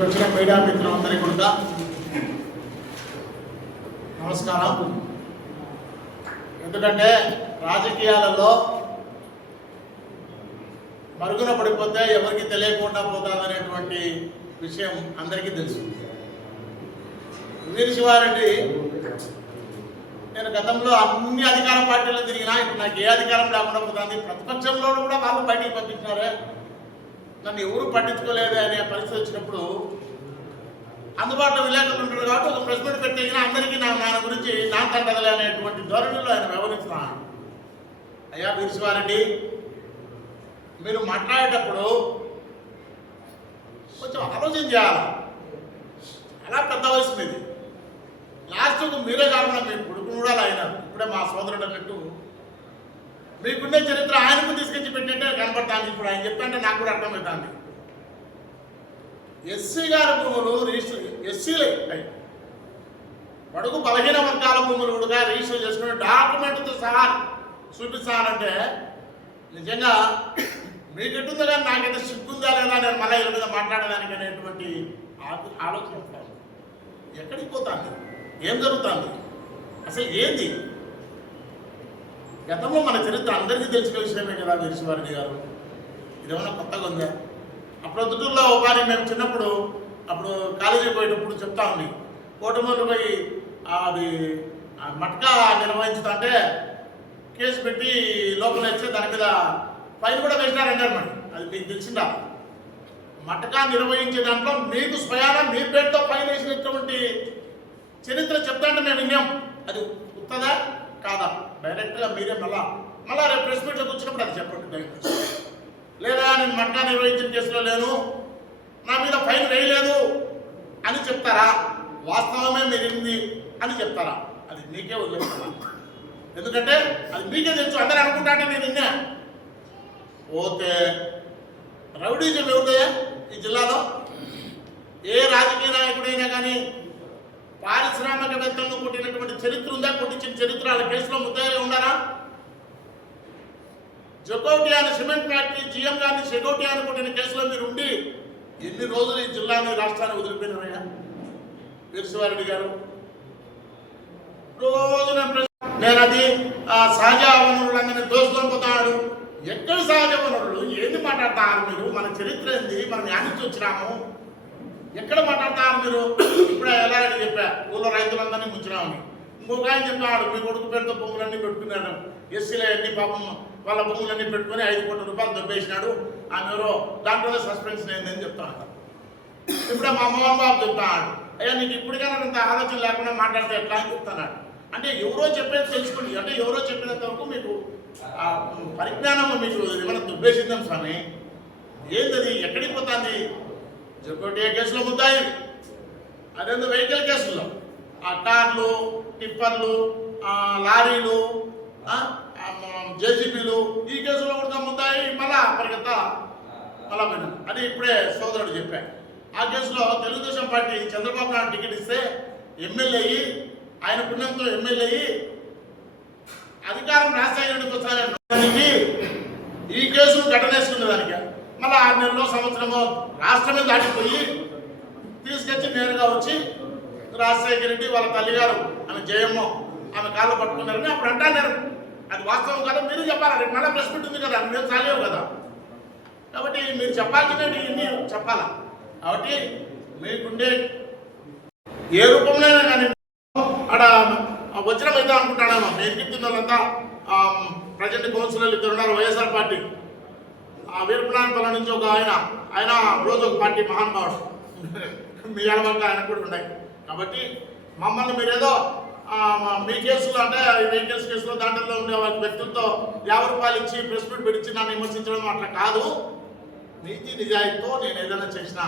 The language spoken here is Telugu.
వచ్చిన మీడియా మిత్రులందరికీ కూడా నమస్కారం. ఎందుకంటే రాజకీయాలలో మరుగున పడిపోతే ఎవరికి తెలియకుండా పోతుందనేటువంటి విషయం అందరికీ తెలుసు. వీరి శివారెడ్డి నేను గతంలో అన్ని అధికార పార్టీలు తిరిగినా ఇప్పుడు నాకు ఏ అధికారం లేకుండా పోతుంది. ప్రతిపక్షంలో కూడా వాళ్ళు బయటికి పంపించినారే, నన్ను ఎవరు పట్టించుకోలేదు అనే పరిస్థితి వచ్చినప్పుడు అందుబాటులో విలేకరులు ఉంటారు కాబట్టి ఒక ప్రెస్ మీట్ పెట్టినా అందరికీ నా గురించి నాకు అంటదలే అనేటువంటి ధోరణిలో ఆయన వ్యవహరిస్తున్నాను. అయ్యా వీరశివారెడ్డి, మీరు మాట్లాడేటప్పుడు కొంచెం ఆలోచన చేయాలి. అలా పెద్ద వయసు మీది, లాస్ట్కు మీరే కాకుండా మీ కొడుకు కూడా ఆయన ఇప్పుడే మా సోదరుడు అన్నట్టు మీకుండే చరిత్ర ఆయనకు తీసుకొచ్చి పెట్టినట్టే కనపడతాను. ఇప్పుడు ఆయన చెప్పంటే నాకు కూడా అర్థమవుతుంది. ఎస్సీ గారి భూములు రిజిస్టర్ ఎస్సీలే పడుగు బలహీన వర్గాల భూములు కూడా రిజిస్టర్ చేసుకుని డాక్యుమెంట్తో సహా చూపిస్తానంటే నిజంగా మీకెట్టుందో కానీ నాకైతే సిగ్గుందా లేదా నేను మళ్ళీ వీళ్ళ మీద మాట్లాడడానికి అనేటువంటి ఆలోచన వస్తాను. ఎక్కడికి పోతాను, ఏం జరుగుతుంది, అసలు ఏంది? గతంలో మన చరిత్ర అందరికీ తెలిసిన విషయమే కదా వీరశివారెడ్డి గారు. ఇదేమన్నా కొత్తగా ఉందా? అప్పుడు దుట్టూరులో ఉపాధి మేము చిన్నప్పుడు అప్పుడు కాలేజీకి పోయేటప్పుడు చెప్తా ఉంది, కోటమూరు పోయి అది మట్కా నిర్వహించుతుంటే కేసు పెట్టి లోపల వేస్తే దాని మీద ఫైన్ కూడా వేసినారంటారు. మరి అది మీకు తెలిసిందా? మట్కా నిర్వహించే దాంట్లో మీకు స్వయాన మీ పేరుతో ఫైన్ వేసినటువంటి చరిత్ర చెప్తాంటే మేము విన్నాం. అది ఉత్తదా కాదా? డైరెక్ట్గా మీరే మళ్ళా రేపు ప్రెస్ మీట్లోకి వచ్చినప్పుడు అది చెప్పండి. లేదా నేను మట్కా నిర్వహించిన కేసులో లేను, నా మీద ఫైన్ వేయలేదు అని చెప్తారా? వాస్తవమే మీరింది అని చెప్తారా? అది మీకే వదిలేస్తారా? ఎందుకంటే అది మీకే తెలుసు. అందరూ అనుకుంటాంటే నేను విన్నా. ఓకే, రౌడీజం ఎవరిదయ్యా ఈ జిల్లాలో? ఏ రాజకీయ నాయకుడైనా కానీ పారిశ్రామికవేత్తలను కొట్టినటువంటి చరిత్ర ఉందా? కొట్టించిన చరిత్ర వాళ్ళ కేసులో ముద్దాయిగా ఉన్నారా? జకోటియాని సిమెంట్ ఫ్యాక్టరీ జిఎం గారిని షెకోటియాని కొట్టిన కేసులో మీరు ఉండి ఎన్ని రోజులు ఈ జిల్లాని రాష్ట్రాన్ని వదిలిపోయినారయ్యా వీరశివారెడ్డి గారు? రోజు నేను అది సహజ వనరులందరినీ దోసుకొని పోతాడు. ఎక్కడ సహజ వనరులు? ఏంది మాట్లాడతారు మీరు? మన చరిత్ర ఏంది? మనం యానించి వచ్చినాము, ఎక్కడ మాట్లాడతారు మీరు? ఇప్పుడే ఎలాగని చెప్పా, ఊళ్ళో రైతులందరినీ ముంచినామని. ఇంకొక ఆయన చెప్పాడు, మీ కొడుకు పేరుతో భూములన్నీ పెట్టుకున్నాడు, ఎస్సీలో అన్ని పాపం వాళ్ళ భూములన్నీ పెట్టుకుని 5 కోట్ల రూపాయలు దొబ్బేసినాడు, ఆమె ఎవరో దాంట్లోనే సస్పెన్షన్ అయిందని చెప్తాను. ఇప్పుడే మా మోహన్ బాబు చెప్తాడు, అయ్యా నీకు ఇప్పటికైనా అంత ఆలోచన లేకుండా మాట్లాడితే ఎట్లా అని చెప్తున్నాడు. అంటే ఎవరో చెప్పేది తెలుసుకోండి. అంటే ఎవరో చెప్పినంత వరకు మీకు పరిజ్ఞానం మీకు ఏమైనా దుబ్బేసిందాం స్వామి? ఏంటది? ఎక్కడికి పోతుంది? జకోటియా కేసులో ముద్దాయి, అదేందో వెహికల్ కేసుల్లో కార్లు, టిప్పర్లు, లారీలు, జేసీబీలు, ఈ కేసులో కూడా ముద్దాయి. మళ్ళా పరిగెత్త మళ్ళా పోయినా. అది ఇప్పుడే సోదరుడు చెప్పా. ఆ కేసులో తెలుగుదేశం పార్టీ చంద్రబాబు నాయుడు టికెట్ ఇస్తే ఎమ్మెల్యే అయ్యి, ఆయన పుణ్యంతో ఎమ్మెల్యే అయ్యి అధికారం రాజశేఖరుడికి వచ్చానికి ఈ కేసును ఘటనేసుకునే దానికి మళ్ళీ 6 నెలల్లో సంవత్సరమో రాష్ట్రమే దాటిపోయి తీసుకొచ్చి నేరుగా వచ్చి రాజశేఖర రెడ్డి వాళ్ళ తల్లిగారు ఆమె జయమ్మ ఆమె కాళ్ళు పట్టుకున్నారని అప్పుడు అంటారు. అది వాస్తవం కదా? మీరు చెప్పాలి. రేపు మళ్ళీ ప్రెస్ మీట్ ఉంది కదా, మేము చాలేవు కదా. కాబట్టి మీరు చెప్పాల్సినవి ఇన్ని చెప్పాలా. కాబట్టి మీకుండే ఏ రూపంలోనే కానీ అక్కడ వజ్రం అయితే అనుకుంటాడేమో. మీరు చెప్తున్న వాళ్ళంతా ప్రజెంట్ కౌన్సిలర్లు 2 ఉన్నారు వైఎస్ఆర్ పార్టీ. వీరపునాయనపల్లి నుంచి ఒక ఆయన రోజు ఒక పార్టీ మహానుభావుడు, మీ అలవాట్లు ఆయన కూడా ఉన్నాయి. కాబట్టి మమ్మల్ని మీరేదో మీ కేసులో అంటే వెహికల్స్ కేసులో దాంట్లో ఉండే వాళ్ళ వ్యక్తులతో 50 రూపాయలు ఇచ్చి ప్రెస్ మీట్ పెట్టించి నన్ను విమర్శించడం అట్లా కాదు. నీతి నిజాయితీతో నేను ఏదైనా చేసినా